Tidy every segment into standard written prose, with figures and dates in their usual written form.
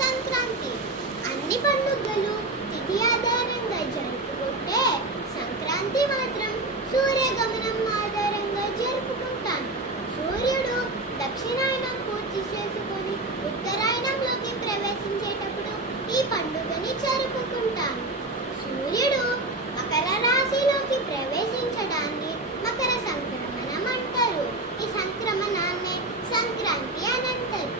సంక్రాంతి. అన్ని పండుగలు తిథి ఆధారంగా జరుపుకుంటే సంక్రాంతి మాత్రం సూర్యగమనం ఆధారంగా జరుపుకుంటాం. సూర్యుడు దక్షిణాయనం పూర్తి చేసుకొని ఉత్తరాయణంలోకి ప్రవేశించేటప్పుడు ఈ పండుగని జరుపుకుంటాం. సూర్యుడు మకర రాశిలోకి ప్రవేశించడాన్ని మకర సంక్రమణం అంటారు. ఈ సంక్రమణాన్నే సంక్రాంతి అని అంటారు.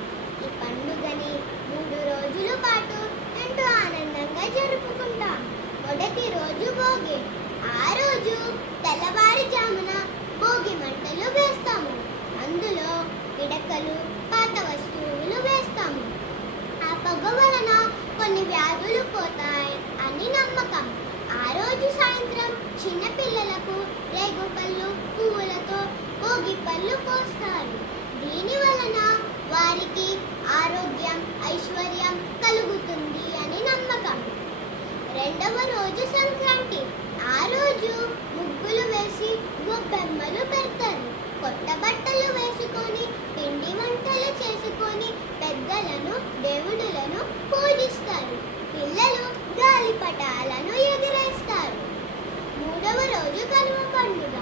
ఈ పండుగని 3 రోజుల పాటు ఎంతో ఆనందంగా జరుపుకుంటాం. మొదటి రోజు భోగి. ఆ రోజు తెల్లవారుజామున భోగి మంటలు వేస్తాము. అందులో పిడకలు, పాత వస్తువులు వేస్తాము. ఆ పొగ వలన కొన్ని వ్యాధులు పోతాయి అని నమ్మకం. ఆ రోజు సాయంత్రం చిన్న పిల్లలకు రేగుపళ్ళు, పువ్వులతో భోగి పళ్ళు పోస్తారు. దీని వలన వారికి ఆరోగ్యం, ఐశ్వర్యం కలుగుతుంది అని నమ్మకం. రెండవ రోజు సంక్రాంతి. ఆ రోజు ముగ్గులు వేసి గొబ్బెమ్మలు పెడతారు. కొత్త బట్టలు వేసుకొని పిండి వంటలు చేసుకొని పెద్దలను, దేవుడులను పూజిస్తారు. పిల్లలు గాలిపటాలను ఎగిరేస్తారు. మూడవ రోజు కనుమ పండుగ.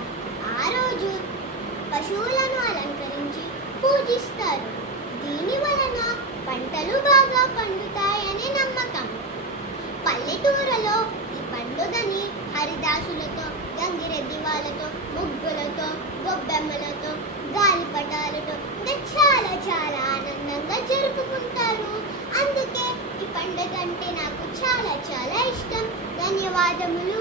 ఆ రోజు పశువులను అలంకరించి పూజిస్తారు. దీని వలన పంటలు బాగా పండుతాయని నమ్మకం. పల్లెటూరులో ఈ పండుగని హరిదాసులతో, గంగిరెద్ది వాళ్ళతో, ముగ్గులతో, గొబ్బెమ్మలతో, గాలిపటాలతో చాలా చాలా ఆనందంగా జరుపుకుంటారు. అందుకే ఈ పండుగ అంటే నాకు చాలా చాలా ఇష్టం. ధన్యవాదములు.